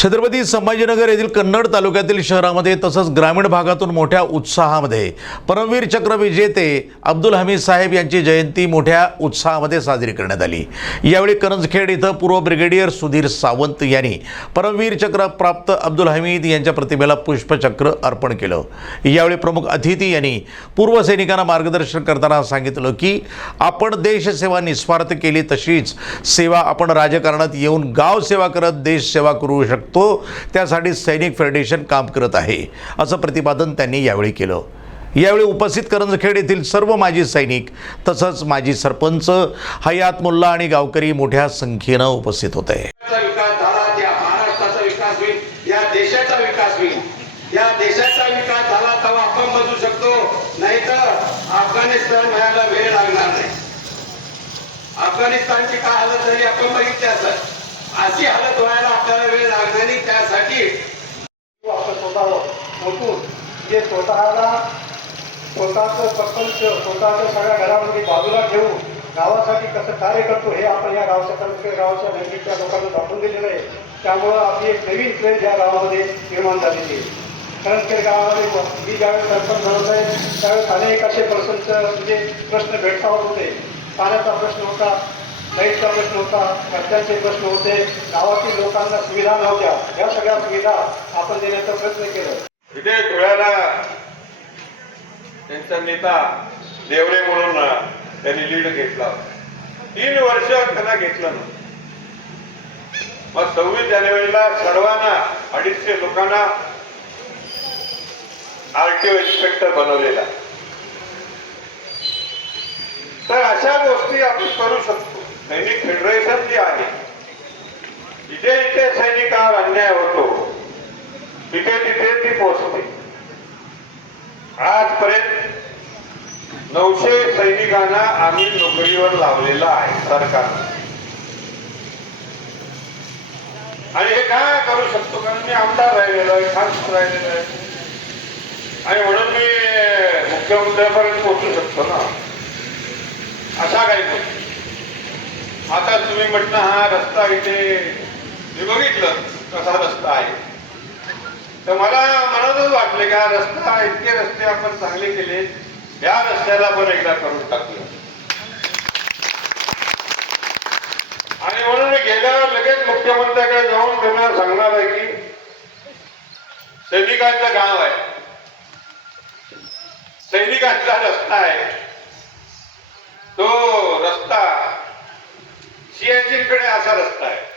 छत्रपती संभाजीनगर येथील कन्नड तालुक्यातील शहरामध्ये तसंच ग्रामीण भागातून मोठ्या उत्साहामध्ये परमवीर चक्र विजेते अब्दुल हमीद साहेब यांची जयंती मोठ्या उत्साहामध्ये साजरी करण्यात आली. यावेळी करंजखेड इथं पूर्व ब्रिगेडियर सुधीर सावंत यांनी परमवीर चक्र प्राप्त अब्दुल हमीद यांच्या प्रतिमेला पुष्पचक्र अर्पण केलं. यावेळी प्रमुख अतिथी यांनी पूर्व सैनिकांना मार्गदर्शन करताना सांगितलं की आपण देशसेवा निस्वार्थ केली तशीच सेवा आपण राजकारणात येऊन गाव सेवा करत देशसेवा करू शकतो. त्यासाठी सैनिक फेडरेशन काम करत आहे असं प्रतिपादन त्यांनी यावेळी केलं. यावेळी उपस्थित करंजखेड येथील सर्व माजी सैनिक तसंच माजी सरपंच हयात मुल्ला आणि गावकरी मोठ्या संख्येनं उपस्थित होते. अफगाणिस्तानची काय हालत झाली आपण अशी हालत व्हायला आपल्याला वेळ लागणार नाही. त्यासाठी आपण स्वतः उठून जे स्वतःला स्वतःचं प्रपंच स्वतःच्या सगळ्या घरामध्ये बाजूला ठेवून गावासाठी कसं कार्य करतो हे आपण या गावच्या तालुक्या गावाच्या नजीकच्या लोकांना दाखवून दिलेलं आहे. त्यामुळं आपली एक नवीन ट्रेन या गावामध्ये निर्माण झालेली आहे. करंजखेड गावामध्ये मी ज्यावेळेस सरपंच झालो आहे त्यावेळेस अनेक असे पर्सनचं म्हणजे प्रश्न भेडसावत होते. पाण्याचा प्रश्न होता लाईटचा प्रश्न होता रस्त्यांचे प्रश्न होते गावातील लोकांना सुविधा नव्हत्या. या सगळ्या सुविधा आपण देण्याचा प्रयत्न केला. इथे धुळ्याला त्यांचा नेता देवरे म्हणून त्यांनी लीड घेतला. तीन वर्ष त्यांना घेतलं नव्हतं मग सव्वीस जानेवारीला सर्वांना अडीचशे लोकांना आरटीओ इन्स्पेक्टर बनवलेला. तर अशा गोष्टी आपण करू शकतो. सैनिक फेडरेशन जी आहे. जिथे जिथे सैनिकावर अन्याय होतो. तिथे तिथे ती पोचते. आजपर्यंत नऊशे सैनिकांना आम्ही नोकरीवर लावलेला आहे सरकार आणि हे काय करू शकतो? कारण मी आमदार राहिलेलो आहे खासदार राहिलेलो आहे. आणि म्हणून मी मुख्यमंत्र्यापर्यंत पोहोचू शकतो ना? असा काही गोष्टी. आता तुम्ही म्हटलं हा रस्ता इथे मी बघितलं कसा रस्ता आहे. तर मला मनातच वाटले की हा रस्ता इतके रस्ते आपण चांगले केले या रस्त्याला पण एकदा करून टाकलं आणि म्हणून गेल्यावर लगेच मुख्यमंत्र्याकडे जाऊन त्यांना सांगणार आहे की सैनिकांचं गाव आहे. सैनिकांचा रस्ता आहे. तो सियाचीनकडे असा रस्ता आहे.